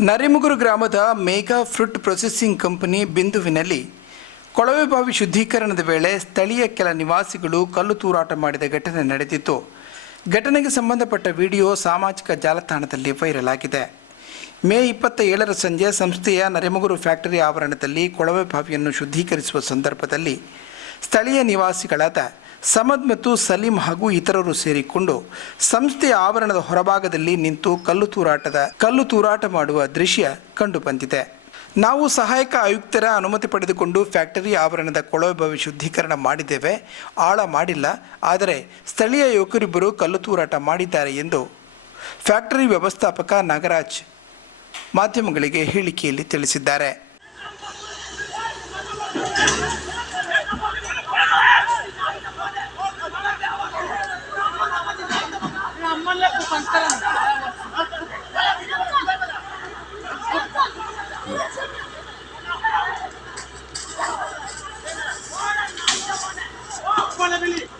ನರಿಮುಗುರು ಗ್ರಾಮದ Megha fruit processing company ಬಿಂದುವಿನಲ್ಲಿ ಕೊಳವೆಬಾವಿ ಶುದ್ಧೀಕರಣದ ವೇಳೆ ಸ್ಥಳೀಯ ಕೆಲ ನಿವಾಸಿಗಳು ಕಲ್ಲು ತೂರಾಟ ಮಾಡಿದ ಘಟನೆ ನಡೆದಿತ್ತು. ಘಟನೆಗೆ ಸಂಬಂಧಪಟ್ಟ ವಿಡಿಯೋ ಸಾಮಾಜಿಕ ಜಾಲತಾಣದಲ್ಲಿ ವೈರಲ್ ಆಗಿದೆ. ಮೇ ಇಪ್ಪತ್ತ ಏಳರ ಸಂಜೆ ಸಂಸ್ಥೆಯ ನರೆಮುಗುರು ಫ್ಯಾಕ್ಟರಿ ಆವರಣದಲ್ಲಿ ಕೊಳವೆ ಬಾವಿಯನ್ನು ಶುದ್ಧೀಕರಿಸುವ ಸಂದರ್ಭದಲ್ಲಿ ಸ್ಥಳೀಯ ನಿವಾಸಿಗಳಾದ ಸಮದ್ ಮತ್ತು ಸಲೀಂ ಹಾಗೂ ಇತರರು ಸೇರಿಕೊಂಡು ಸಂಸ್ಥೆಯ ಆವರಣದ ಹೊರಭಾಗದಲ್ಲಿ ನಿಂತು ಕಲ್ಲು ತೂರಾಟದ, ಕಲ್ಲು ತೂರಾಟ ಮಾಡುವ ದೃಶ್ಯ ಕಂಡುಬಂದಿದೆ. ನಾವು ಸಹಾಯಕ ಆಯುಕ್ತರ ಅನುಮತಿ ಪಡೆದುಕೊಂಡು ಫ್ಯಾಕ್ಟರಿ ಆವರಣದ ಕೊಳವೆ ಬಾವಿ ಶುದ್ಧೀಕರಣ ಮಾಡಿದ್ದೇವೆ. ಆಳ ಮಾಡಿಲ್ಲ, ಆದರೆ ಸ್ಥಳೀಯ ಯುವಕರಿಬ್ಬರು ಕಲ್ಲು ತೂರಾಟ ಮಾಡಿದ್ದಾರೆ ಎಂದು ಫ್ಯಾಕ್ಟರಿ ವ್ಯವಸ್ಥಾಪಕ ನಾಗರಾಜ್ ಮಾಧ್ಯಮಗಳಿಗೆ ಹೇಳಿಕೆಯಲ್ಲಿ ತಿಳಿಸಿದ್ದಾರೆ. Come on,